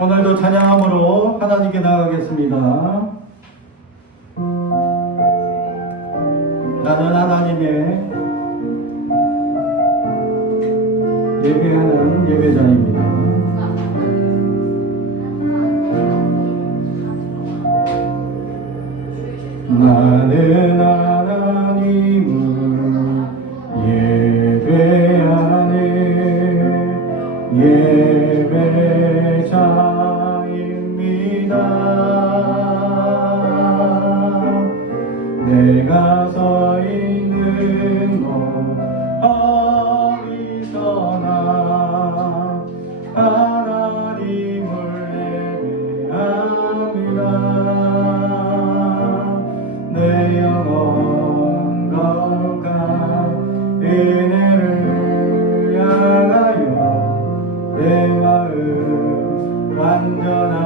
오늘도 찬양함으로 하나님께 나가겠습니다. 나는 하나님의 예배하는 예배자입니다. 나는 하나님을 예배하네 예배자입니다. 내가 서 있는 곳 어디서나 하나님을 예배합니다. 내 영혼 거룩한 은혜를 향하여 내 마음 완전한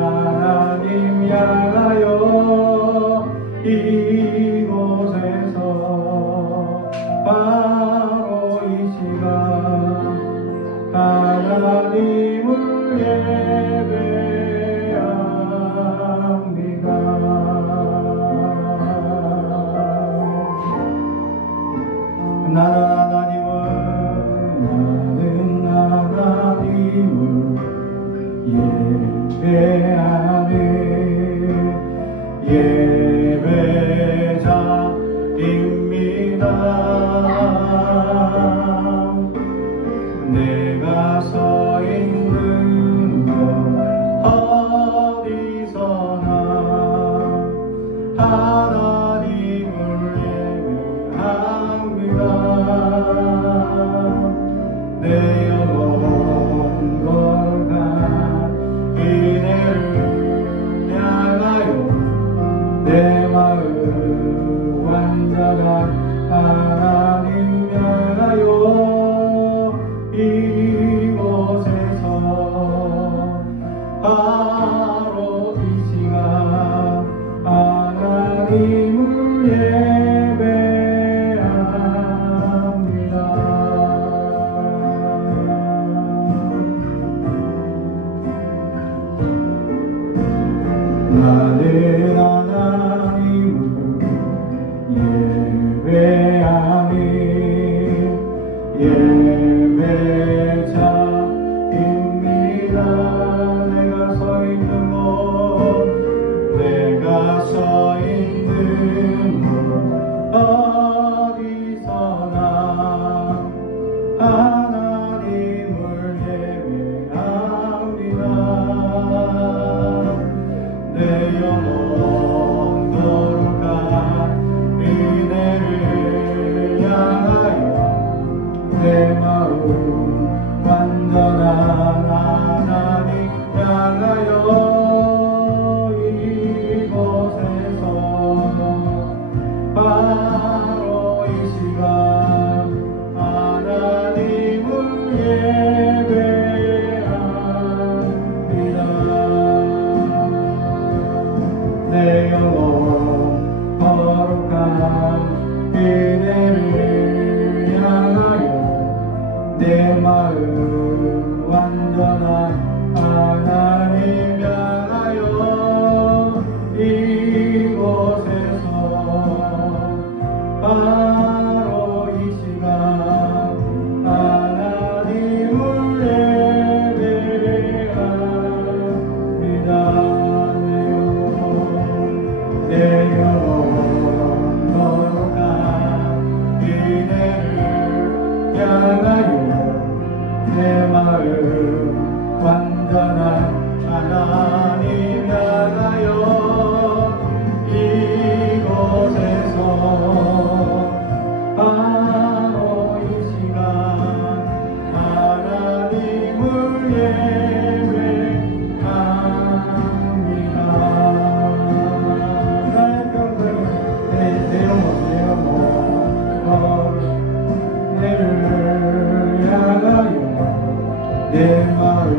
하나님 향하여 이곳에서 바로 이 시간 하나님을 예배합니다. 나는 하나님을 예배하네 예배자입니다. 내가 서 있는 곳 어디서나 하나님을 예배합니다. 내 영혼 거룩한 은혜를 향하여 내 마음 완전한 하나님 향하여 이곳에서 바로 이 시간 하나님을 예배합니다. 나는 하나님을 예배하네 예배자입니다. 내가 서 있는 곳 어디서나 하나님을 예배합니다. 내 영혼 거룩한 은혜를 향하여 내 마음 완전한 하나님 향하여 이곳에서 바로 이 시간 하나님을 예배합니다. 내 영혼 거룩한 은혜를 향하여 내 마음 완전한 하나님 향하여 이곳에서 바로 이 시간 하나님을 예배합니다. 내 영혼 거룩한 은혜를 향하여 내 마음 완전한 하나님 향하여 이곳에서 바로 이 시간 하나님을 예배합니다. 나의 평생 내 영혼 은혜를 향하여 내 마음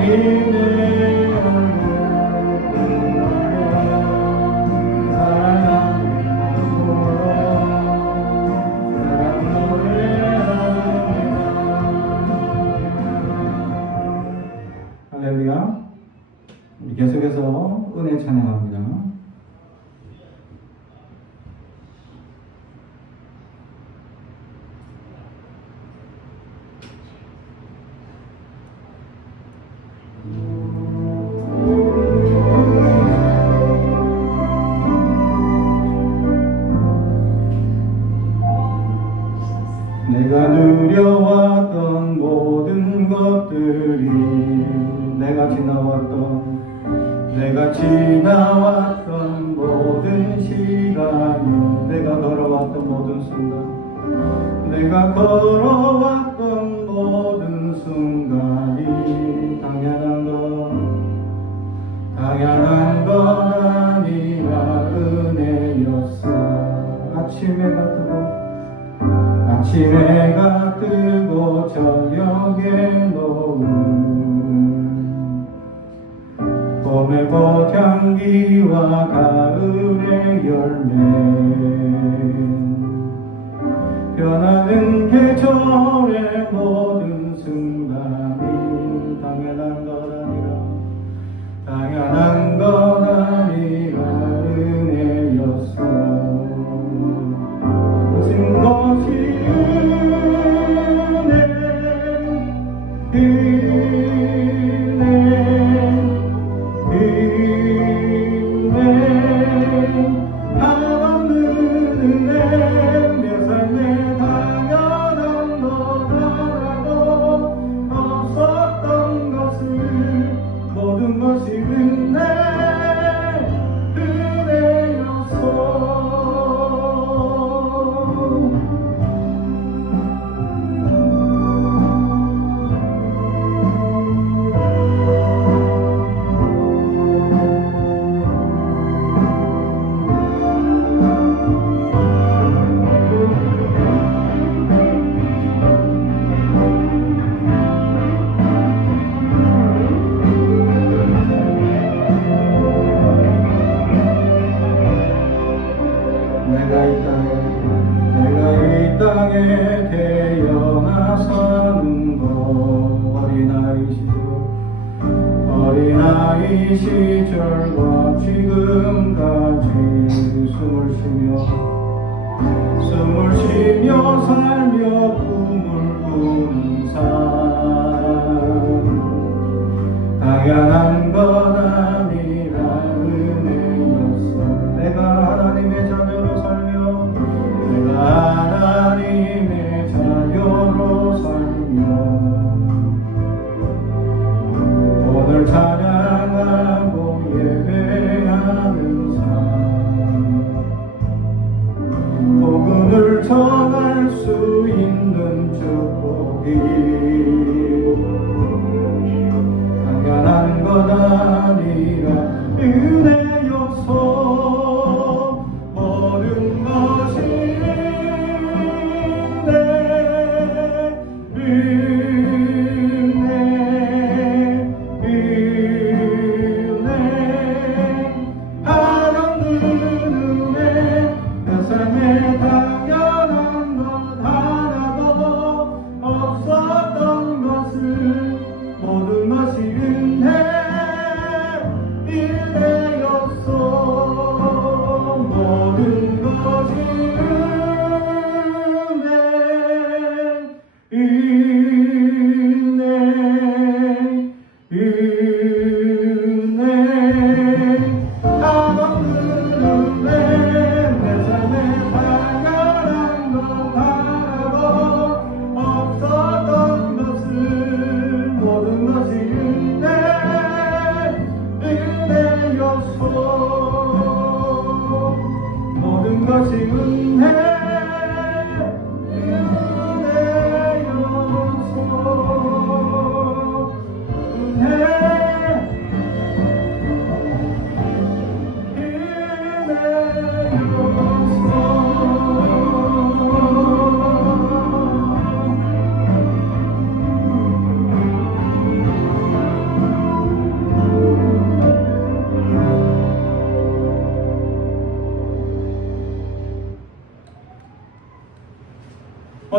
내 얼굴 할렐루야. 우리 계속해서 은혜 찬양합니다. 내가 누려왔던 모든 것들이 내가 지나왔던 모든 시간이 내가 걸어왔던 모든 순간 내가 걸어왔던 모든 순간이 당연한 건 아니라 은혜였어. 아침에가 뜨고 저녁에 노을 봄의 꽃향기와 가을의 열매 변하는 계절의 모든 순간이 당연한 건 아니라 은혜였어. 모든 것이 태어나 사는 것 어린아이 시절과 지금까지 숨을 쉬며 살며 꿈을 꾸는 삶 당연한 건 아니라 은혜였어. 내가 하나님의 자녀로 살며 오늘 찬양하고 예배하는 삶 복음을 전할 수 있는 축복이 당연한 건 아니라 은혜여서 모든 것이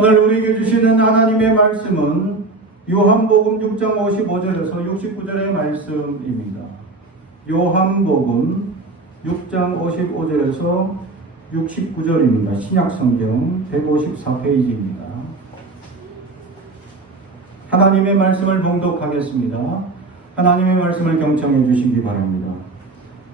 오늘 우리에게 주시는 하나님의 말씀은 요한복음 6장 55절에서 69절의 말씀입니다. 요한복음 6장 55절에서 69절입니다. 신약성경 154페이지입니다. 하나님의 말씀을 봉독하겠습니다. 하나님의 말씀을 경청해 주시기 바랍니다.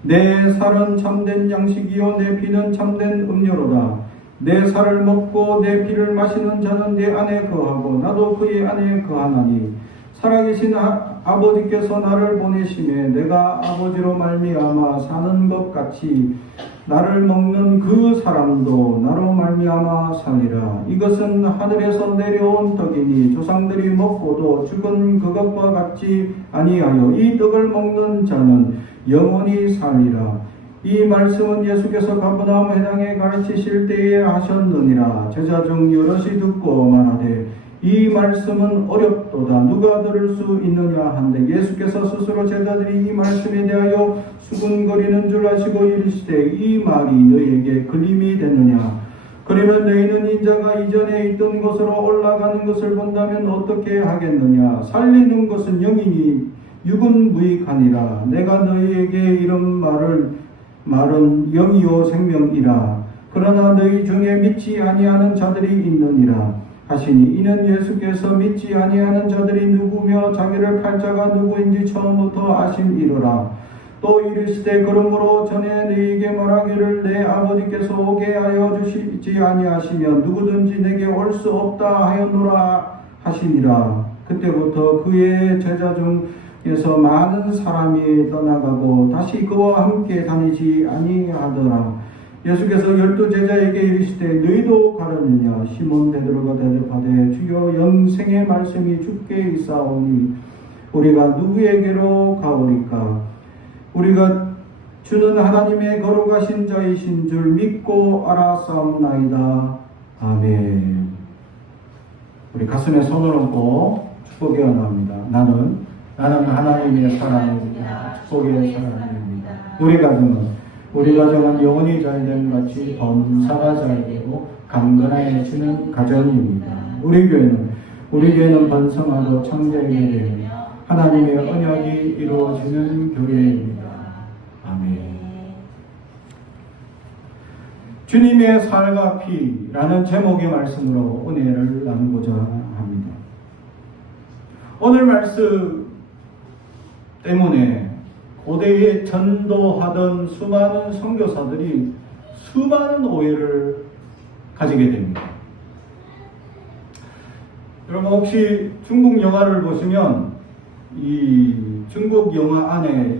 내 살은 참된 양식이요 내 피는 참된 음료로다. 내 살을 먹고 내 피를 마시는 자는 내 안에 거하고 나도 그의 안에 거하나니 살아계신 아버지께서 나를 보내심에 내가 아버지로 말미암아 사는 것 같이 나를 먹는 그 사람도 나로 말미암아 살리라. 이것은 하늘에서 내려온 떡이니 조상들이 먹고도 죽은 그것과 같지 아니하여 이 떡을 먹는 자는 영원히 살리라. 이 말씀은 예수께서 가버나움 회당에 가르치실 때에 하셨느니라. 제자 중 여럿이 듣고 말하되 이 말씀은 어렵도다 누가 들을 수 있느냐 한데 예수께서 스스로 제자들이 이 말씀에 대하여 수군거리는 줄 아시고 이르시되 이 말이 너희에게 걸림이 되느냐. 그러면 너희는 인자가 이전에 있던 곳으로 올라가는 것을 본다면 어떻게 하겠느냐. 살리는 것은 영이니 육은 무익하니라. 내가 너희에게 이런 말은 영이요 생명이라. 그러나 너희 중에 믿지 아니하는 자들이 있느니라 하시니 이는 예수께서 믿지 아니하는 자들이 누구며 자기를 팔 자가 누구인지 처음부터 아심이로라. 또 이르시되 그러므로 전에 너희에게 말하기를 내 아버지께서 오게 하여 주시지 아니하시면 누구든지 내게 올 수 없다 하였노라 하시니라. 그때부터 그의 제자 중에서 많은 사람이 떠나가고 다시 그와 함께 다니지 아니하더라. 예수께서 12 제자에게 이르시되 너희도 가려느냐. 시몬 베드로가 대답하되 주여 영생의 말씀이 주께 있사오니 우리가 누구에게로 가오리까. 우리가 주는 하나님의 거룩하신 자이신 줄 믿고 알았사옵나이다. 아멘. 우리 가슴에 손을 얹고 축복의 언어입니다. 나는 하나님의 사랑입니다. 축복의 사랑입니다. 우리 가정은 영혼이 잘됨 같이 범사가 잘되고 강건해지는 가정입니다. 우리 교회는 번성하고 창대하게 되며 하나님의 언약이 이루어지는 교회입니다. 아멘. 주님의 살과 피라는 제목의 말씀으로 은혜를 나누고자 합니다. 오늘 말씀 때문에 고대에 전도하던 수많은 선교사들이 수많은 오해를 가지게 됩니다. 여러분 혹시 중국 영화를 보시면 이 중국 영화 안에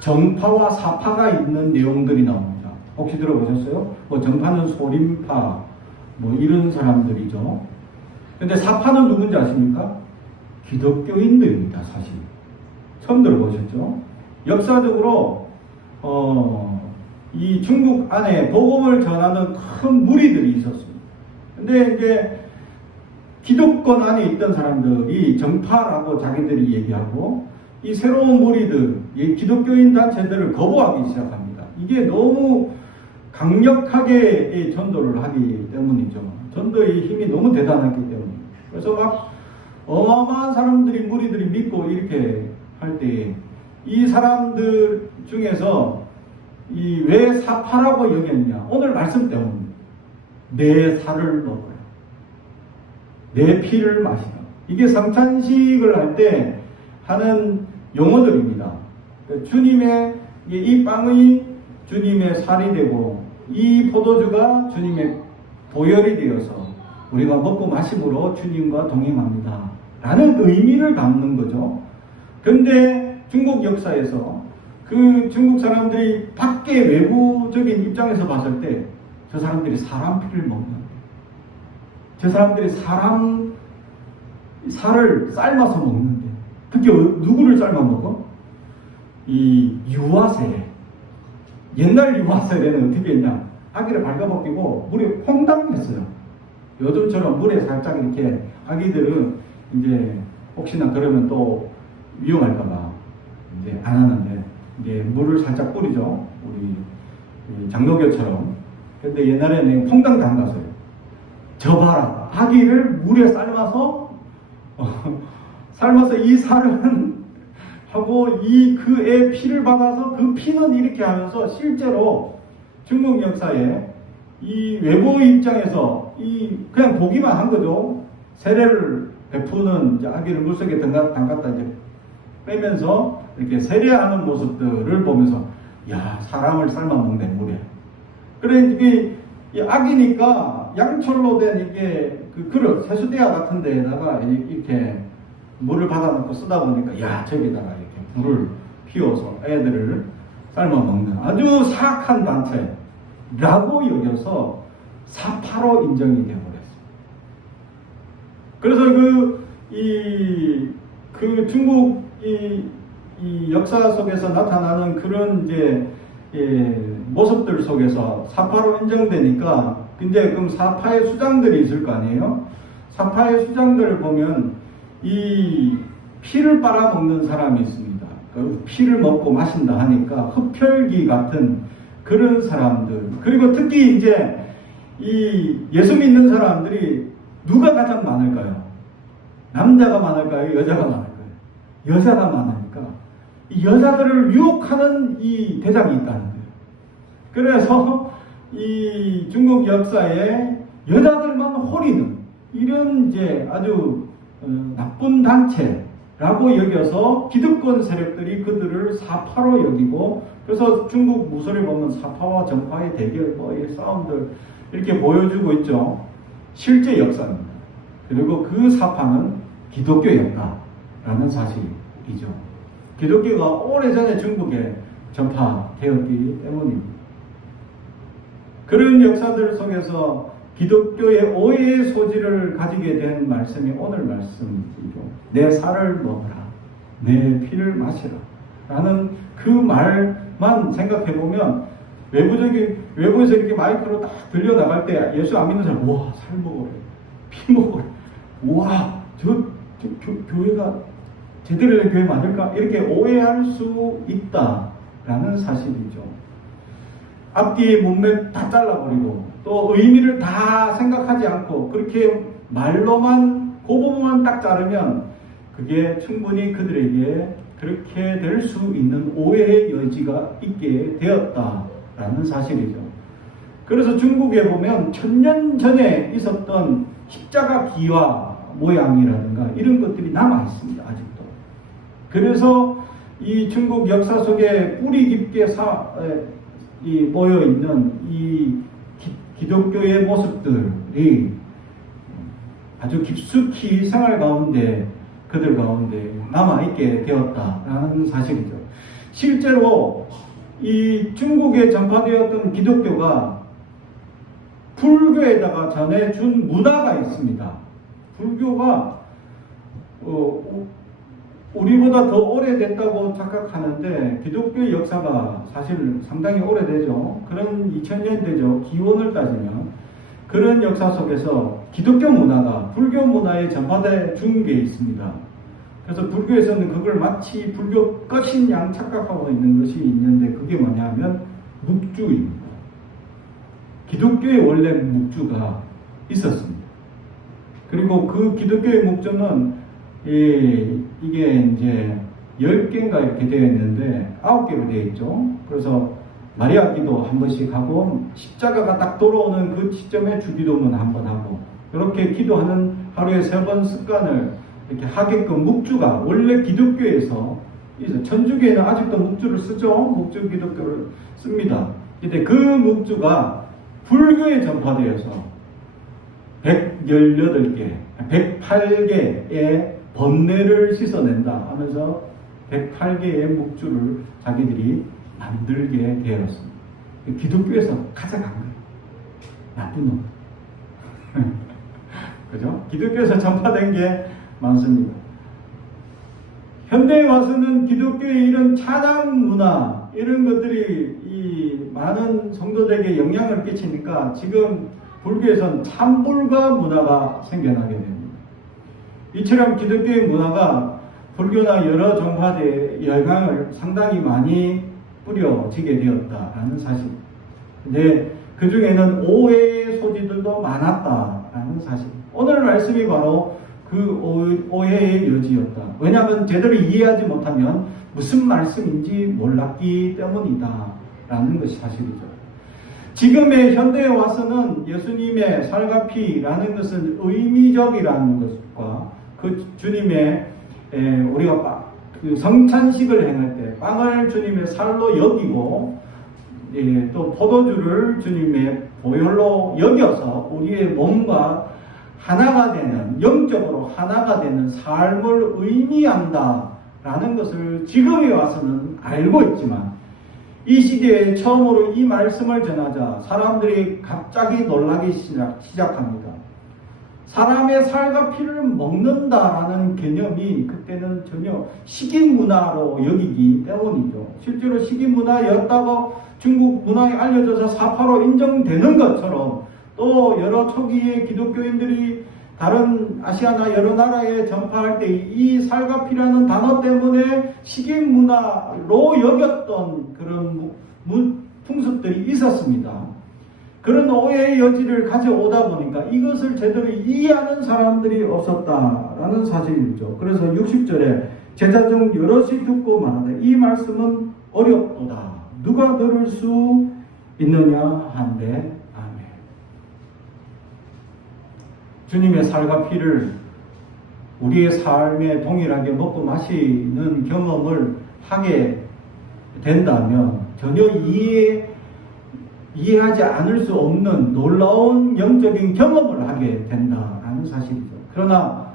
정파와 사파가 있는 내용들이 나옵니다. 혹시 들어보셨어요? 뭐 정파는 소림파 뭐 이런 사람들이죠. 근데 사파는 누군지 아십니까? 기독교인들입니다. 사실 처음 들어보셨죠? 역사적으로 이 중국 안에 복음을 전하는 큰 무리들이 있었습니다. 근데 이제 기독권 안에 있던 사람들이 정파라고 자기들이 얘기하고 이 새로운 무리들, 이 기독교인 단체들을 거부하기 시작합니다. 이게 너무 강력하게 전도를 하기 때문이죠. 전도의 힘이 너무 대단하기 때문에. 그래서 막 어마어마한 사람들이 무리들이 믿고 이렇게 할 때 이 사람들 중에서 이 왜 사파라고 여겼냐? 오늘 말씀 때문입니다. 내 살을 먹어라. 내 피를 마시라. 이게 성찬식을 할 때 하는 용어들입니다. 주님의 이 빵이 주님의 살이 되고 이 포도주가 주님의 보혈이 되어서 우리가 먹고 마심으로 주님과 동행합니다. 라는 의미를 담는 거죠. 근데 중국 역사에서 그 중국 사람들이 밖에 외부적인 입장에서 봤을 때 저 사람들이 사람 피를 먹는데, 저 사람들이 사람 살을 삶아서 먹는데, 특히 누구를 삶아 먹어? 이 유아세례. 옛날 유아세례는 어떻게 했냐? 아기를 발가벗기고 물에 퐁당했어요. 요즘처럼 물에 살짝 이렇게 아기들은 이제 혹시나 그러면 또 위험할까봐 이제 안 하는데 이제 물을 살짝 뿌리죠. 우리 장로교처럼. 근데 옛날에는 퐁당 담갔어요. 저봐라, 아기를 물에 삶아서 이 살은 하고 그 애 피를 받아서 그 피는 이렇게 하면서 실제로 중국 역사에 이 외부 입장에서 그냥 보기만 한 거죠. 세례를 베푸는 이제 아기를 물속에 담갔다 이제 빼면서 이렇게 세례하는 모습들을 보면서 야, 사람을 삶아 먹네 물에. 그래 이게 아기니까 양철로 된 이게 그 그릇 세수대야 같은 데에다가 이렇게 물을 받아놓고 쓰다 보니까 야, 저기다가 이렇게 불을 피워서 애들을 삶아 먹는 아주 사악한 단체라고 여겨서 사파로 인정이 되어버렸습니다. 그래서 그 중국 이 역사 속에서 나타나는 그런 이제 모습들 속에서 사파로 인정되니까 이제 그럼 사파의 수장들이 있을 거 아니에요? 사파의 수장들을 보면 이 피를 빨아먹는 사람이 있습니다. 그 피를 먹고 마신다 하니까 흡혈귀 같은 그런 사람들, 그리고 특히 이제 이 예수 믿는 사람들이 누가 가장 많을까요? 남자가 많을까요? 여자가 많을까요? 여자가 많으니까 이 여자들을 유혹하는 이 대장이 있다는 거예요. 그래서 이 중국 역사에 여자들만 호리는 이런 이제 아주 나쁜 단체라고 여겨서 기득권 세력들이 그들을 사파로 여기고, 그래서 중국 무술에 보면 사파와 정파의 대결, 이 싸움들 이렇게 보여주고 있죠. 실제 역사입니다. 그리고 그 사파는 기독교였다라는 사실이죠. 기독교가 오래전에 중국에 전파되었기 때문입니다. 그런 역사들 속에서 기독교의 오해의 소지를 가지게 된 말씀이 오늘 말씀이죠. 내 살을 먹어라, 내 피를 마시라 라는 그 말만 생각해보면 외부에서 이렇게 마이크로 딱 들려나갈 때 예수 안 믿는 사람, 와, 살 먹어라, 피 먹어라, 와, 저 교회가 제대로 된 교회 맞을까? 이렇게 오해할 수 있다라는 사실이죠. 앞뒤 문맥 다 잘라버리고 또 의미를 다 생각하지 않고 그렇게 말로만 그 부분만 딱 자르면 그게 충분히 그들에게 그렇게 될 수 있는 오해의 여지가 있게 되었다라는 사실이죠. 그래서 중국에 보면 1000년 전에 있었던 십자가 기와 모양이라든가 이런 것들이 남아 있습니다. 아직도. 그래서 이 중국 역사 속에 뿌리 깊게 모여 있는 이 기독교의 모습들이 아주 깊숙이 생활 가운데 그들 가운데 남아있게 되었다라는 사실이죠. 실제로 이 중국에 전파되었던 기독교가 불교에다가 전해준 문화가 있습니다. 불교가 우리보다 더 오래됐다고 착각하는데 기독교의 역사가 사실 상당히 오래되죠. 그런 2000년 되죠. 기원을 따지면. 그런 역사 속에서 기독교 문화가 불교 문화에 전파돼 준 게 있습니다. 그래서 불교에서는 그걸 마치 불교 끝인 양 착각하고 있는 것이 있는데 그게 뭐냐면 묵주입니다. 기독교의 원래 묵주가 있었습니다. 그리고 그 기독교의 묵주는 이게 이제 10개인가 이렇게 되어 있는데 9개로 되어 있죠. 그래서 마리아 기도 한 번씩 하고 십자가가 딱 돌아오는 그 시점에 주기도문 한 번 하고 그렇게 기도하는 하루에 3번 습관을 이렇게 하게끔 묵주가 원래 기독교에서 있어요. 천주교에는 아직도 묵주를 쓰죠. 묵주 기독교를 씁니다. 근데 그 묵주가 불교에 전파되어서 118개, 108개의 번뇌를 씻어낸다 하면서 108개의 묵주를 자기들이 만들게 되었습니다. 기독교에서 가져간 거예요. 나쁜 놈. 그죠? 기독교에서 전파된 게 많습니다. 현대에 와서는 기독교의 이런 찬양 문화, 이런 것들이 이 많은 성도들에게 영향을 끼치니까 지금 불교에서는 참불가 문화가 생겨나게 됩니다. 이처럼 기독교의 문화가 불교나 여러 종파대에 영향을 상당히 많이 뿌려지게 되었다라는 사실. 근데 그 중에는 오해의 소지들도 많았다. 된다라는 사실. 오늘 말씀이 바로 그 오해의 여지였다. 왜냐하면 제대로 이해하지 못하면 무슨 말씀인지 몰랐기 때문이다라는 것이 사실이죠. 지금의 현대에 와서는 예수님의 살과 피라는 것은 의미적이라는 것과 그 주님의 우리가 그 성찬식을 행할 때 빵을 주님의 살로 여기고 또 포도주를 주님의 보혈로 여겨서 우리의 몸과 하나가 되는, 영적으로 하나가 되는 삶을 의미한다라는 것을 지금에 와서는 알고 있지만, 이 시대에 처음으로 이 말씀을 전하자 사람들이 갑자기 놀라기 시작합니다. 사람의 살과 피를 먹는다라는 개념이 그때는 전혀 식인 문화로 여기기 때문이죠. 실제로 식인 문화였다고 중국 문화에 알려져서 사파로 인정되는 것처럼, 또 여러 초기의 기독교인들이 다른 아시아나 여러 나라에 전파할 때 이 살과 피라는 단어 때문에 식인 문화로 여겼던 그런 풍습들이 있었습니다. 그런 오해의 여지를 가져오다 보니까 이것을 제대로 이해하는 사람들이 없었다라는 사실이죠. 그래서 60절에 제자 중 여럿이 듣고 말하되 이 말씀은 어렵도다. 누가 들을 수 있느냐 한데 아멘. 주님의 살과 피를 우리의 삶에 동일하게 먹고 마시는 경험을 하게 된다면 전혀 이해하지 않을 수 없는 놀라운 영적인 경험을 하게 된다라는 사실이죠. 그러나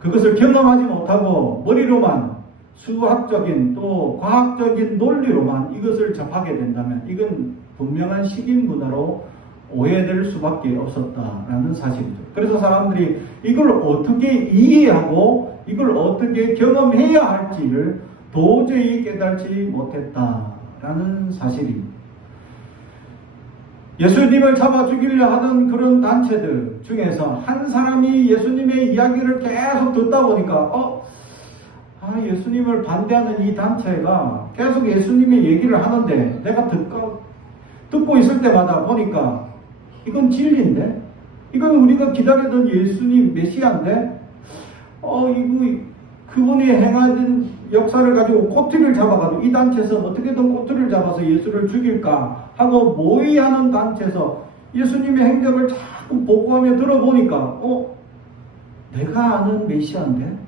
그것을 경험하지 못하고 머리로만 수학적인 또 과학적인 논리로만 이것을 접하게 된다면 이건 분명한 식인 문화로 오해될 수밖에 없었다라는 사실이죠. 그래서 사람들이 이걸 어떻게 이해하고 이걸 어떻게 경험해야 할지를 도저히 깨달지 못했다라는 사실입니다. 예수님을 잡아 죽이려 하던 그런 단체들 중에서 한 사람이 예수님의 이야기를 계속 듣다 보니까 예수님을 반대하는 이 단체가 계속 예수님의 얘기를 하는데 내가 듣고 있을 때마다 보니까 이건 진리인데? 이건 우리가 기다리던 예수님 메시아인데? 그분이 행하던 역사를 가지고 꼬투리를 잡아가지고 이 단체에서 어떻게든 꼬투리를 잡아서 예수를 죽일까 하고 모의하는 단체에서 예수님의 행적을 자꾸 보고하며 들어보니까 내가 아는 메시아인데?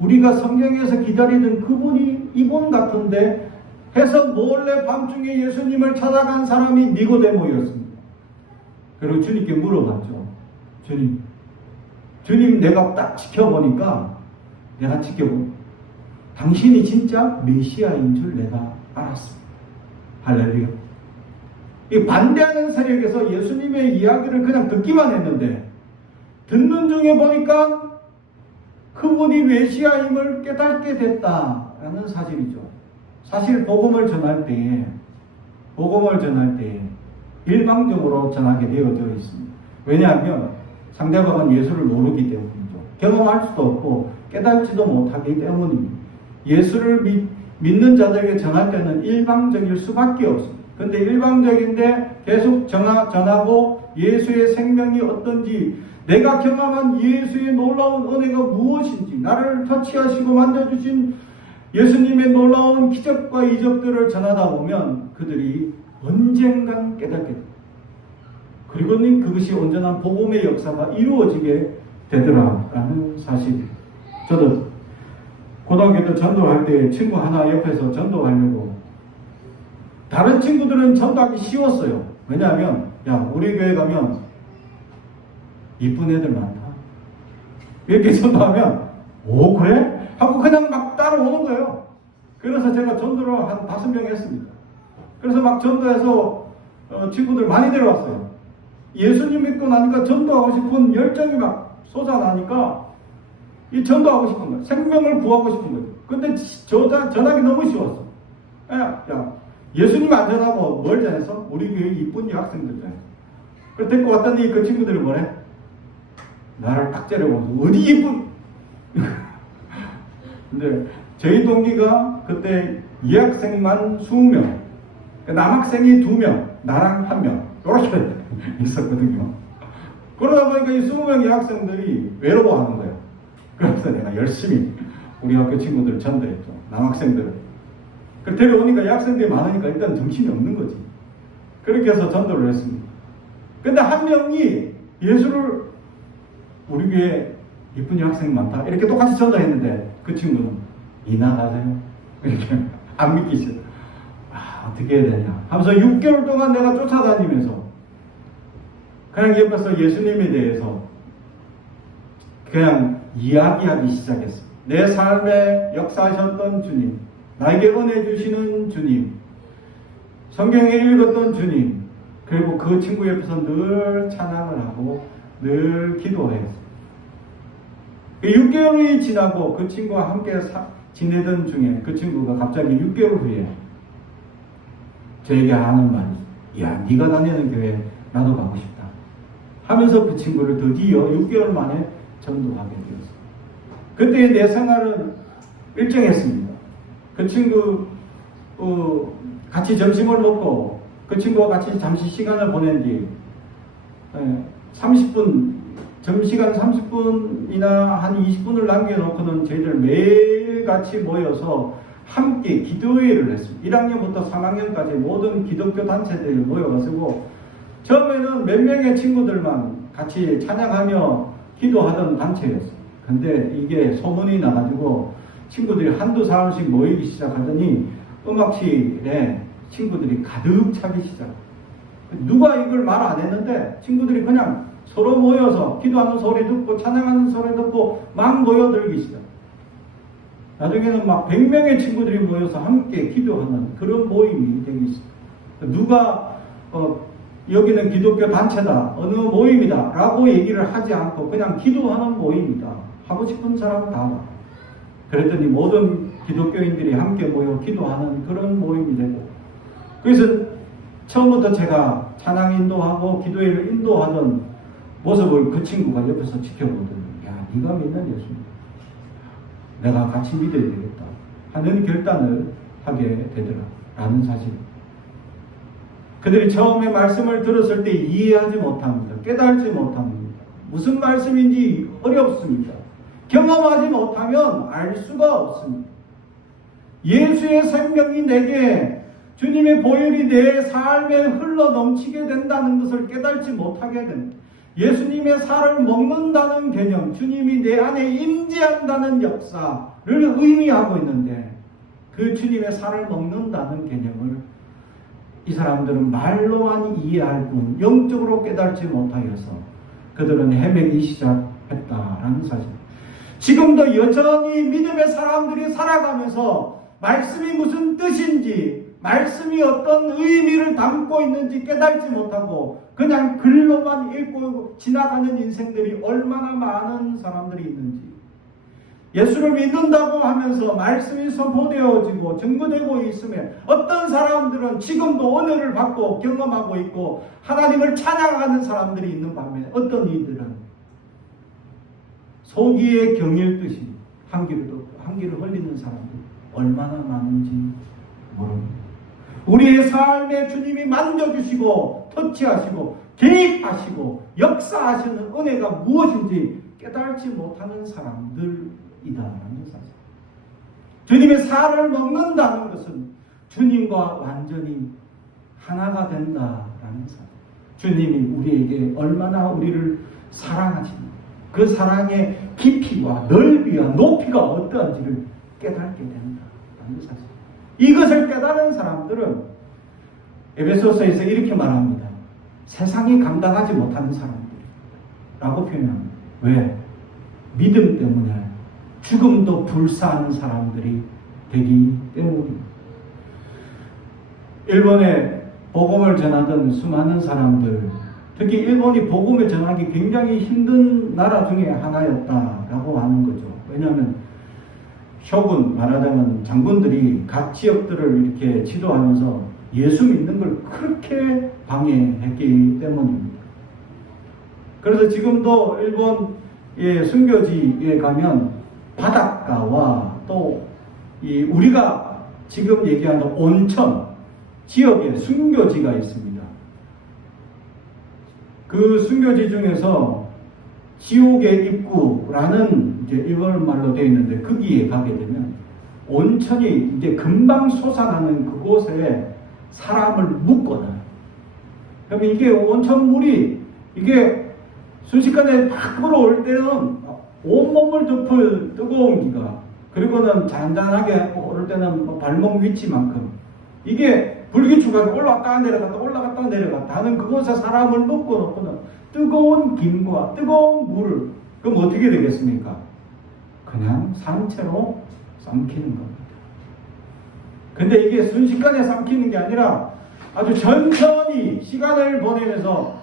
우리가 성경에서 기다리던 그분이 이분 같은데 해서 몰래 밤중에 예수님을 찾아간 사람이 니고데모였습니다. 그리고 주님께 물어봤죠. 주님 내가 딱 지켜보니까 당신이 진짜 메시아인 줄 내가 알았습니다. 할렐루야. 이 반대하는 세력에서 예수님의 이야기를 그냥 듣기만 했는데 듣는 중에 보니까 그분이 메시아임을 깨닫게 됐다라는 사실이죠. 사실 복음을 전할 때 일방적으로 전하게 되어져 있습니다. 왜냐하면 상대방은 예수를 모르기 때문이죠. 경험할 수도 없고 깨닫지도 못하기 때문입니다. 예수를 믿는 자들에게 전할 때는 일방적일 수밖에 없습니다. 그런데 일방적인데 계속 전하고 예수의 생명이 어떤지, 내가 경험한 예수의 놀라운 은혜가 무엇인지, 나를 터치하시고 만져주신 예수님의 놀라운 기적과 이적들을 전하다 보면 그들이 언젠간 깨닫게 됩니다. 그리고는 그것이 온전한 복음의 역사가 이루어지게 되더라라는 사실입니다. 저도 고등학교 때 전도할 때 친구 하나 옆에서 전도하려고, 다른 친구들은 전도하기 쉬웠어요. 왜냐하면 우리 교회 가면 이쁜 애들 많다. 이렇게 전도하면 그래? 하고 그냥 막 따라오는 거예요. 그래서 제가 전도를 한 5명 했습니다. 그래서 막 전도해서 친구들 많이 데려왔어요. 예수님 믿고 나니까 전도하고 싶은 열정이 막 솟아나니까 이 전도하고 싶은 거예요. 생명을 구하고 싶은 거예요. 근데 전하기 너무 쉬웠어. 예수님 안 전하고 뭘 전했어? 우리 교회 이쁜 여학생들 전했어. 그래서 데리고 왔더니 그 친구들이 뭐래? 나를 딱 째려보면서 어디 이쁜 근데 저희 동기가 그때 여학생만 20명, 남학생이 2명, 나랑 1명 이렇게 있었거든요. 그러다 보니까 이 20명의 학생들이 외로워하는 거예요. 그래서 내가 열심히 우리 학교 친구들 전도했죠. 남학생들을. 그 데려오니까 이 학생들이 많으니까 일단 정신이 없는 거지. 그렇게 해서 전도를 했습니다. 근데 한 명이 예수를 우리 교회 이쁜 여학생이 많다. 이렇게 똑같이 전도했는데 그 친구는 이나 가세요. 이렇게 안 믿기셔. 어떻게 해야 되냐 하면서 6개월 동안 내가 쫓아다니면서 그냥 옆에서 예수님에 대해서 그냥 이야기하기 시작했어. 내 삶에 역사하셨던 주님, 나에게 은혜 주시는 주님, 성경에 읽었던 주님, 그리고 그 친구 옆에서 늘 찬양을 하고 늘 기도했어. 6개월이 지나고 그 친구와 함께 지내던 중에 그 친구가 갑자기 6개월 후에 저에게 하는 말이, 야, 네가 다니는 교회 나도 가고 싶다 하면서 그 친구를 드디어 6개월 만에 전도하게 되었어요. 그때 내 생활은 일정했습니다. 그 친구 같이 점심을 먹고 그 친구와 같이 잠시 시간을 보낸 뒤 30분 점심시간 30분이나 한 20분을 남겨놓고는 저희들 매일 같이 모여서 함께 기도회를 했습니다. 1학년부터 3학년까지 모든 기독교 단체들이 모여가지고 처음에는 몇 명의 친구들만 같이 찬양하며 기도하던 단체였어요. 근데 이게 소문이 나가지고 친구들이 한두 사람씩 모이기 시작하더니 음악실에 친구들이 가득 차기 시작해요. 누가 이걸 말 안 했는데 친구들이 그냥 서로 모여서 기도하는 소리 듣고 찬양하는 소리 듣고 막 모여들기 시작. 나중에는 막 100명의 친구들이 모여서 함께 기도하는 그런 모임이 되기 시작. 누가 여기는 기독교 단체다, 어느 모임이다 라고 얘기를 하지 않고 그냥 기도하는 모임이다. 하고 싶은 사람 다 와. 그랬더니 모든 기독교인들이 함께 모여 기도하는 그런 모임이 되고, 그래서 처음부터 제가 찬양 인도하고 기도회를 인도하던 모습을 그 친구가 옆에서 지켜보더니, 야, 네가 믿는 예수님, 내가 같이 믿어야 되겠다 하는 결단을 하게 되더라 라는 사실. 그들이 처음에 말씀을 들었을 때 이해하지 못합니다. 깨달지 못합니다. 무슨 말씀인지 어렵습니다. 경험하지 못하면 알 수가 없습니다. 예수의 생명이 내게, 주님의 보혈이 내 삶에 흘러 넘치게 된다는 것을 깨달지 못하게 됩니다. 예수님의 살을 먹는다는 개념, 주님이 내 안에 임재한다는 역사를 의미하고 있는데, 그 주님의 살을 먹는다는 개념을 이 사람들은 말로만 이해할 뿐 영적으로 깨달지 못하여서 그들은 헤매기 시작했다라는 사실. 지금도 여전히 믿음의 사람들이 살아가면서 말씀이 무슨 뜻인지, 말씀이 어떤 의미를 담고 있는지 깨달지 못하고 그냥 글로만 읽고 지나가는 인생들이 얼마나 많은 사람들이 있는지, 예수를 믿는다고 하면서 말씀이 선포되어지고 증거되고 있으면 어떤 사람들은 지금도 은혜를 받고 경험하고 있고 하나님을 찬양하는 사람들이 있는 반면에 어떤 이들은 소기의 경일듯이 한 길을 흘리는 사람들이 얼마나 많은지 모릅니다. 우리의 삶에 주님이 만져주시고 터치하시고 개입하시고 역사하시는 은혜가 무엇인지 깨달지 못하는 사람들이다라는 사실. 주님의 살을 먹는다는 것은 주님과 완전히 하나가 된다라는 사실. 주님이 우리에게 얼마나 우리를 사랑하시는가, 그 사랑의 깊이와 넓이와 높이가 어떠한지를 깨닫게 된다라는 사실. 이것을 깨달은 사람들은 에베소서에서 이렇게 말합니다. 세상이 감당하지 못하는 사람들이라고 표현합니다. 왜? 믿음 때문에 죽음도 불사하는 사람들이 되기 때문입니다. 일본에 복음을 전하던 수많은 사람들, 특히 일본이 복음을 전하기 굉장히 힘든 나라 중에 하나였다라고 하는 거죠. 왜냐하면 쇼군, 말하자면 장군들이 각 지역들을 이렇게 지도하면서 예수 믿는 걸 그렇게 방해했기 때문입니다. 그래서 지금도 일본의 순교지에 가면 바닷가와 또 우리가 지금 얘기하는 온천 지역에 순교지가 있습니다. 그 순교지 중에서 지옥의 입구라는 이제 일본말로 되어 있는데 거기에 가게 되면 온천이 이제 금방 솟아나는 그곳에 사람을 묶어놔요. 그러면 이게 온천물이 이게 순식간에 팍 끌어올 때는 온몸을 덮을 뜨거운 기가, 그리고는 잔잔하게 오를 때는 발목 위치만큼 이게 불기추가 올라갔다 내려갔다 올라갔다 내려갔다 하는 그곳에 사람을 묶어놓고는 뜨거운 김과 뜨거운 물을, 그럼 어떻게 되겠습니까? 그냥 산채로 삼키는 겁니다. 근데 이게 순식간에 삼키는 게 아니라 아주 천천히 시간을 보내면서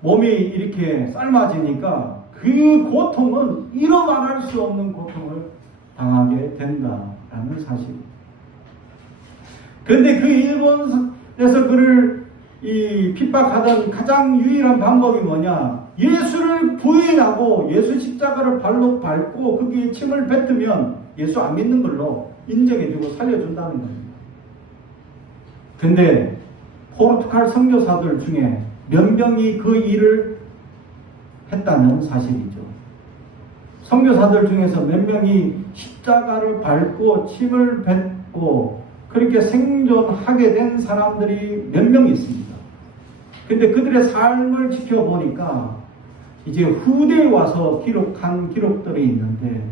몸이 이렇게 삶아지니까 그 고통은 이루 말할 수 없는 고통을 당하게 된다라는 사실입니다. 근데 그 일본에서 그를 핍박하던 가장 유일한 방법이 뭐냐? 예수를 부인하고 예수 십자가를 발로 밟고 거기에 침을 뱉으면 예수 안 믿는 걸로 인정해주고 살려준다는 겁니다. 근데 포르투갈 선교사들 중에 몇 명이 그 일을 했다는 사실이죠. 선교사들 중에서 몇 명이 십자가를 밟고 침을 뱉고 그렇게 생존하게 된 사람들이 몇 명 있습니다. 근데 그들의 삶을 지켜보니까 이제 후대에 와서 기록한 기록들이 있는데,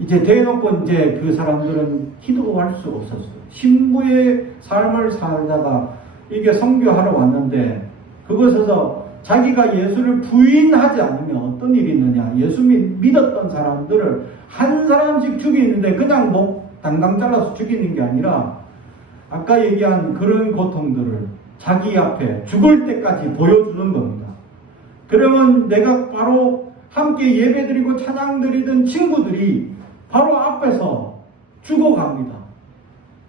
이제 대놓고 이제 그 사람들은 기도할 수 없었어요. 신부의 삶을 살다가 이게 선교하러 왔는데 그곳에서 자기가 예수를 부인하지 않으면 어떤 일이 있느냐? 예수 믿었던 사람들을 한 사람씩 죽이는데 그냥 목 당당 잘라서 죽이는 게 아니라 아까 얘기한 그런 고통들을 자기 앞에 죽을 때까지 보여주는 겁니다. 그러면 내가 바로 함께 예배드리고 찬양드리던 친구들이 바로 앞에서 죽어갑니다.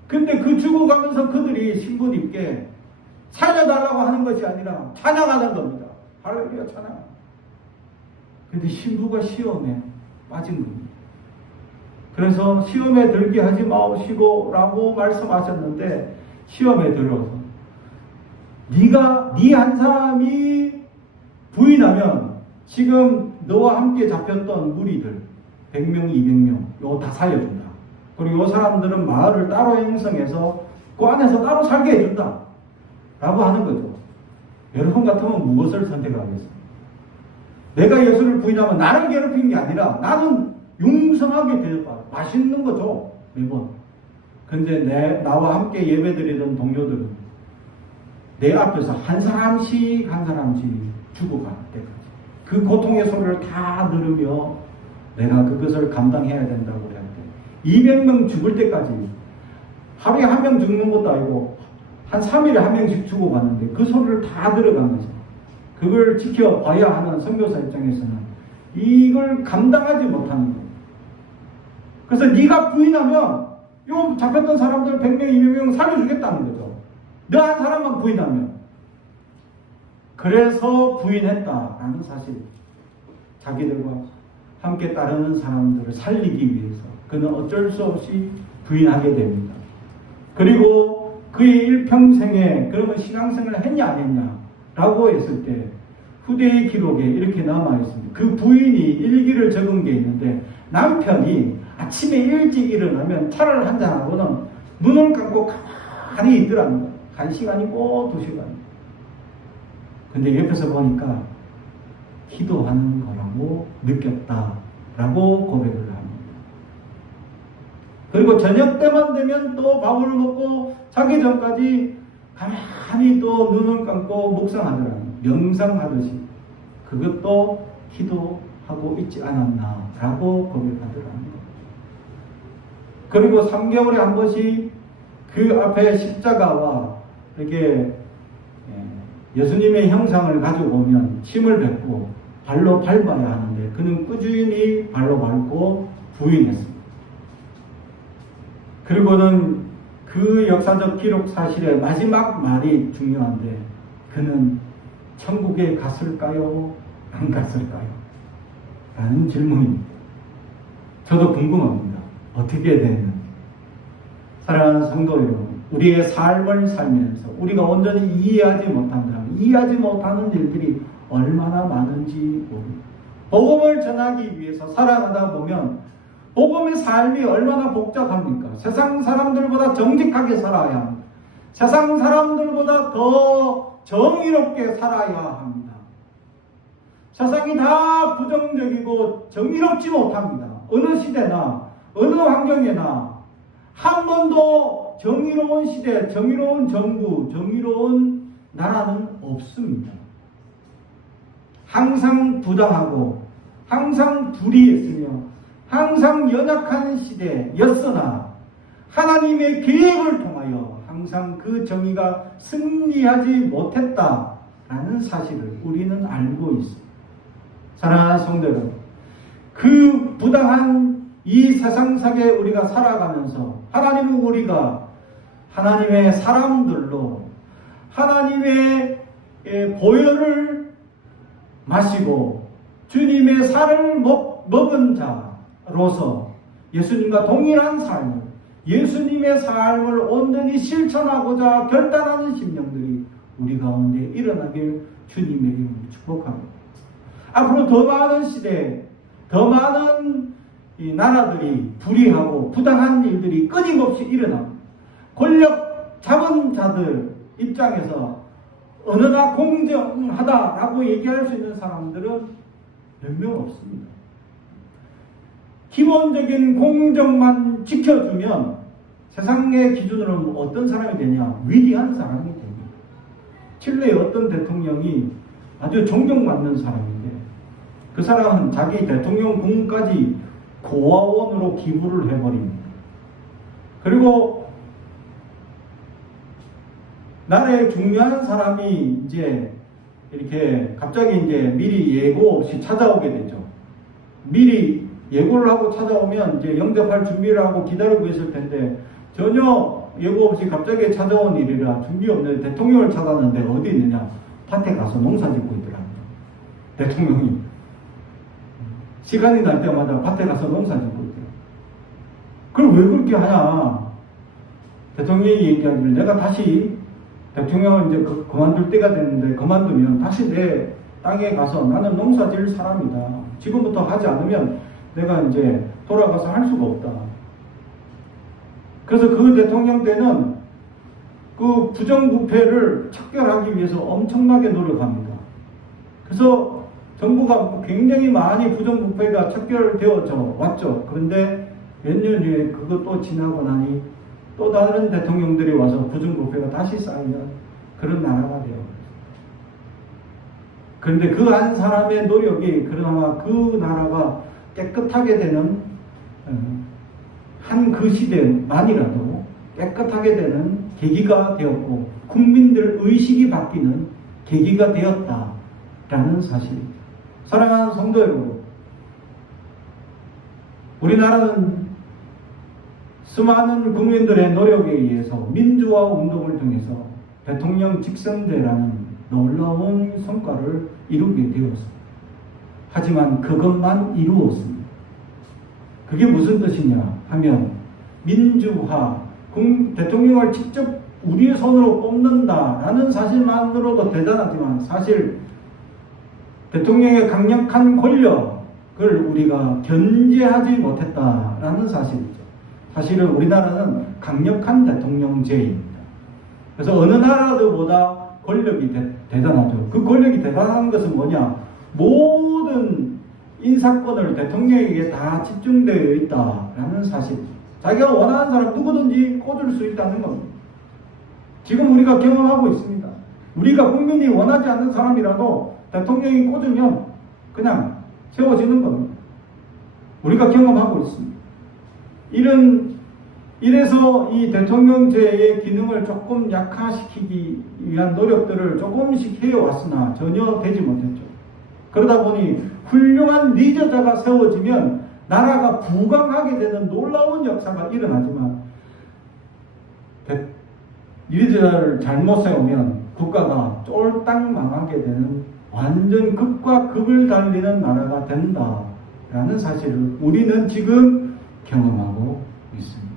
근데 그 죽어가면서 그들이 신부님께 살려달라고 하는 것이 아니라 찬양하는 겁니다. 할렐루야 찬양. 근데 신부가 시험에 빠진 겁니다. 그래서 시험에 들게 하지 마시고 라고 말씀하셨는데, 시험에 들어서 네가 네 한 사람이 부인하면 지금 너와 함께 잡혔던 무리들 100명, 200명 이거 다 살려준다. 그리고 이 사람들은 마을을 따로 형성해서 그 안에서 따로 살게 해준다 라고 하는 거죠. 여러분 같으면 무엇을 선택하겠습니까? 내가 예수를 부인하면 나를 괴롭히는 게 아니라 나는 융성하게 대접받아. 맛있는 거죠, 매번. 근데 나와 함께 예배드리던 동료들은 내 앞에서 한 사람씩 한 사람씩 죽어갈 때까지 그 고통의 소리를 다 들으며 내가 그것을 감당해야 된다고 할 때 200명 죽을 때까지, 하루에 한 명 죽는 것도 아니고 한 3일에 한 명씩 죽어갔는데 그 소리를 다 들어가면서 그걸 지켜봐야 하는 선교사 입장에서는 이걸 감당하지 못하는 거예요. 그래서 네가 부인하면 요 잡혔던 사람들 100명, 200명 살려주겠다는 거죠. 너 한 사람만 부인하면. 그래서 부인했다라는 사실. 자기들과 함께 따르는 사람들을 살리기 위해서 그는 어쩔 수 없이 부인하게 됩니다. 그리고 그의 일평생에 그러면 신앙생활을 했냐 안 했냐 라고 했을 때 후대의 기록에 이렇게 남아있습니다. 그 부인이 일기를 적은 게 있는데, 남편이 아침에 일찍 일어나면 차를 한잔하고는 눈을 감고 가만히 있더라는 거예요. 1시간이고 2시간이고. 근데 옆에서 보니까 기도하는 거라고 느꼈다라고 고백을 합니다. 그리고 저녁 때만 되면 또 밥을 먹고 자기 전까지 가만히 또 눈을 감고 묵상하더라는, 명상하듯이 그것도 기도하고 있지 않았나라고 고백하더라는 것. 그리고 3개월에 한 번씩 그 앞에 십자가와 이렇게 예수님의 형상을 가지고 오면 침을 뱉고 발로 밟아야 하는데 그는 꾸준히 발로 밟고 부인했습니다. 그리고는 그 역사적 기록 사실의 마지막 말이 중요한데, 그는 천국에 갔을까요? 안 갔을까요? 라는 질문입니다. 저도 궁금합니다. 어떻게 됐는지. 사랑하는 성도 여러분, 우리의 삶을 살면서 우리가 온전히 이해하지 못한다면 이해하지 못하는 일들이 얼마나 많은지 모릅니다. 복음을 전하기 위해서 살아가다 보면 복음의 삶이 얼마나 복잡합니까? 세상 사람들보다 정직하게 살아야 합니다. 세상 사람들보다 더 정의롭게 살아야 합니다. 세상이 다 부정적이고 정의롭지 못합니다. 어느 시대나 어느 환경에나 한 번도 정의로운 시대, 정의로운 정부, 정의로운 나라는 없습니다. 항상 부당하고 항상 불의했으며 항상 연약한 시대였으나 하나님의 계획을 통하여 항상 그 정의가 승리하지 못했다라는 사실을 우리는 알고 있습니다. 사랑하는 성도 여러분, 그 부당한 이 세상속에 우리가 살아가면서 하나님은 우리가 하나님의 사람들로 하나님의 보혈을 마시고 주님의 살을 먹은 자로서 예수님과 동일한 삶을, 예수님의 삶을 온전히 실천하고자 결단하는 심령들이 우리 가운데 일어나길 주님의 이름으로 축복합니다. 앞으로 더 많은 시대에 더 많은 이 나라들이 불의하고 부당한 일들이 끊임없이 일어납니다. 권력 잡은 자들 입장에서 어느나 공정하다라고 얘기할 수 있는 사람들은 몇 명 없습니다. 기본적인 공정만 지켜주면 세상의 기준으로는 어떤 사람이 되냐? 위대한 사람이 됩니다. 칠레의 어떤 대통령이 아주 존경받는 사람인데 그 사람은 자기 대통령궁까지 고아원으로 기부를 해버립니다. 그리고 나라의 중요한 사람이 이제 이렇게 갑자기 이제 미리 예고 없이 찾아오게 되죠. 미리 예고를 하고 찾아오면 이제 영접할 준비를 하고 기다리고 있을 텐데 전혀 예고 없이 갑자기 찾아온 일이라 준비 없는 대통령을 찾았는데 어디 있느냐? 밭에 가서 농사 짓고 있더랍니다. 대통령이 시간이 날 때마다 밭에 가서 농사 짓고 있더라고요. 그럼 왜 그렇게 하냐? 대통령이 얘기하기를 내가 다시 대통령을 이제 그만둘 때가 됐는데 그만두면 다시 내 땅에 가서 나는 농사 지을 사람이다. 지금부터 하지 않으면 내가 이제 돌아가서 할 수가 없다. 그래서 그 대통령 때는 그 부정부패를 척결하기 위해서 엄청나게 노력합니다. 그래서 정부가 굉장히 많이 부정부패가 척결되어져 왔죠. 그런데 몇 년 후에 그것도 지나고 나니 또 다른 대통령들이 와서 부정부패가 다시 쌓이는 그런 나라가 되어. 그런데 그 한 사람의 노력이 그나마 그 나라가 깨끗하게 되는 한 그 시대만이라도 깨끗하게 되는 계기가 되었고 국민들 의식이 바뀌는 계기가 되었다라는 사실입니다. 사랑하는 성도 여러분, 우리나라는 수많은 국민들의 노력에 의해서 민주화 운동을 통해서 대통령 직선제라는 놀라운 성과를 이루게 되었습니다. 하지만 그것만 이루었습니다. 그게 무슨 뜻이냐 하면 민주화, 대통령을 직접 우리의 손으로 뽑는다라는 사실만으로도 대단하지만 사실 대통령의 강력한 권력을 우리가 견제하지 못했다라는 사실이죠. 사실은 우리나라는 강력한 대통령제입니다. 그래서 어느 나라들보다 권력이 대단하죠. 그 권력이 대단한 것은 뭐냐? 모든 인사권을 대통령에게 다 집중되어 있다라는 사실. 자기가 원하는 사람 누구든지 꽂을 수 있다는 겁니다. 지금 우리가 경험하고 있습니다. 우리가 국민이 원하지 않는 사람이라도 대통령이 꽂으면 그냥 세워지는 겁니다. 우리가 경험하고 있습니다. 이래서 이 대통령제의 기능을 조금 약화시키기 위한 노력들을 조금씩 해왔으나 전혀 되지 못했죠. 그러다 보니 훌륭한 리더자가 세워지면 나라가 부강하게 되는 놀라운 역사가 일어나지만 리더자를 잘못 세우면 국가가 쫄딱 망하게 되는 완전 극과 극을 달리는 나라가 된다라는 사실을 우리는 지금 경험하고 있습니다.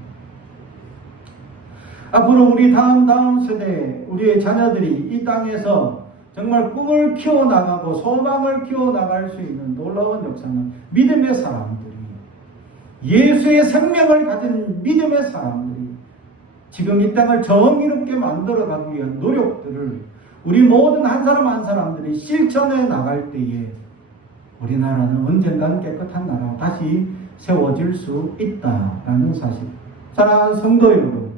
앞으로 우리 다음 세대, 우리의 자녀들이 이 땅에서 정말 꿈을 키워나가고 소망을 키워나갈 수 있는 놀라운 역사는 믿음의 사람들이, 예수의 생명을 가진 믿음의 사람들이 지금 이 땅을 정의롭게 만들어가기 위한 노력들을 우리 모든 한 사람 한 사람들이 실천해 나갈 때에 우리나라는 언젠간 깨끗한 나라가 다시 세워질 수 있다라는 사실. 사랑하는 성도 여러분,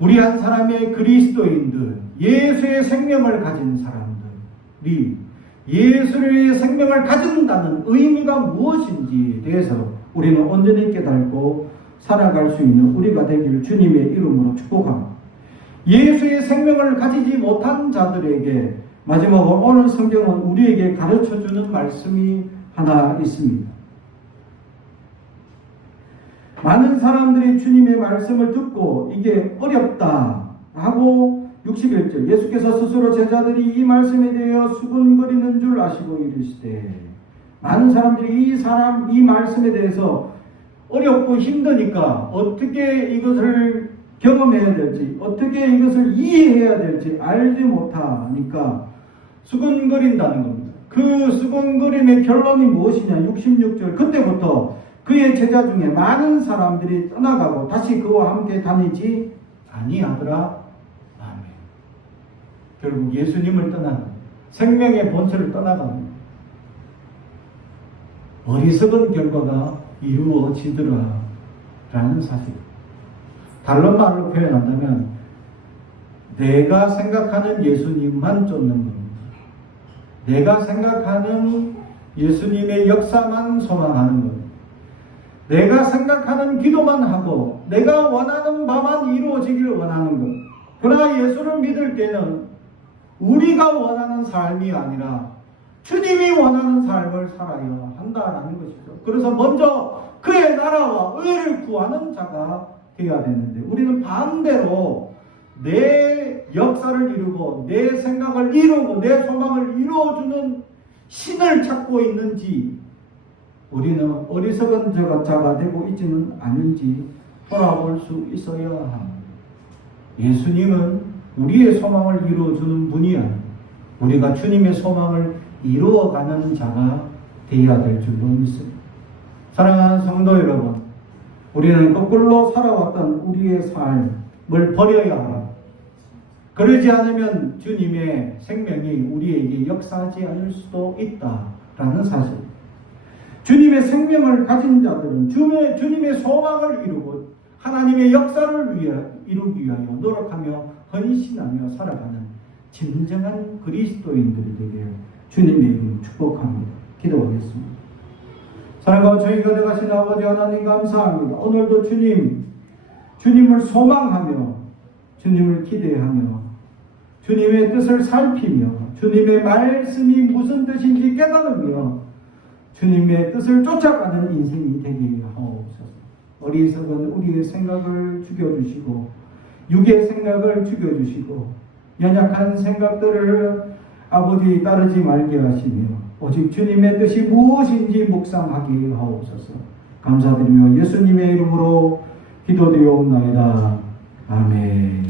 우리 한 사람의 그리스도인들, 예수의 생명을 가진 사람들이 예수의 생명을 가진다는 의미가 무엇인지에 대해서 우리는 온전히 깨닫고 살아갈 수 있는 우리가 되기를 주님의 이름으로 축복합니다. 예수의 생명을 가지지 못한 자들에게 마지막으로 오늘 성경은 우리에게 가르쳐주는 말씀이 하나 있습니다. 많은 사람들이 주님의 말씀을 듣고 이게 어렵다 하고 61절 예수께서 스스로 제자들이 이 말씀에 대하여 수군거리는 줄 아시고 이르시되, 많은 사람들이 이 말씀에 대해서 어렵고 힘드니까 어떻게 이것을 경험해야 될지, 어떻게 이것을 이해해야 될지 알지 못하니까 수군거린다는 겁니다. 그 수군거림의 결론이 무엇이냐? 66절 그때부터 그의 제자 중에 많은 사람들이 떠나가고 다시 그와 함께 다니지 아니하더라. 아멘. 결국 예수님을 떠나는, 생명의 본체를 떠나가는 어리석은 결과가 이루어지더라 라는 사실. 다른 말로 표현한다면 내가 생각하는 예수님만 쫓는 겁니다. 내가 생각하는 예수님의 역사만 소망하는 겁니다. 내가 생각하는 기도만 하고 내가 원하는 바만 이루어지길 원하는 것. 그러나 예수를 믿을 때는 우리가 원하는 삶이 아니라 주님이 원하는 삶을 살아야 한다라는 것이죠. 그래서 먼저 그의 나라와 의를 구하는 자가 되어야 되는데 우리는 반대로 내 역사를 이루고 내 생각을 이루고 내 소망을 이루어주는 신을 찾고 있는지, 우리는 어리석은 자가 되고 있지는 않은지 돌아볼 수 있어야 합니다. 예수님은 우리의 소망을 이루어주는 분이 아니고 우리가 주님의 소망을 이루어가는 자가 되어야 될 줄로 믿습니다. 사랑하는 성도 여러분, 우리는 거꾸로 살아왔던 우리의 삶을 버려야 합니다. 그러지 않으면 주님의 생명이 우리에게 역사하지 않을 수도 있다라는 사실. 주님의 생명을 가진 자들은 주님의 소망을 이루고 하나님의 역사를 이루기 위하여 노력하며 헌신하며 살아가는 진정한 그리스도인들이 되게 주님의 이름 축복합니다. 기도하겠습니다. 사랑하고 저희가 되가신 아버지 하나님 감사합니다. 오늘도 주님을 소망하며 주님을 기대하며 주님의 뜻을 살피며 주님의 말씀이 무슨 뜻인지 깨달으며 주님의 뜻을 쫓아가는 인생이 되게 하옵소서. 어리석은 우리의 생각을 죽여주시고 육의 생각을 죽여주시고 연약한 생각들을 아버지 따르지 말게 하시며 오직 주님의 뜻이 무엇인지 묵상하게 하옵소서. 감사드리며 예수님의 이름으로 기도드리옵나이다. 아멘.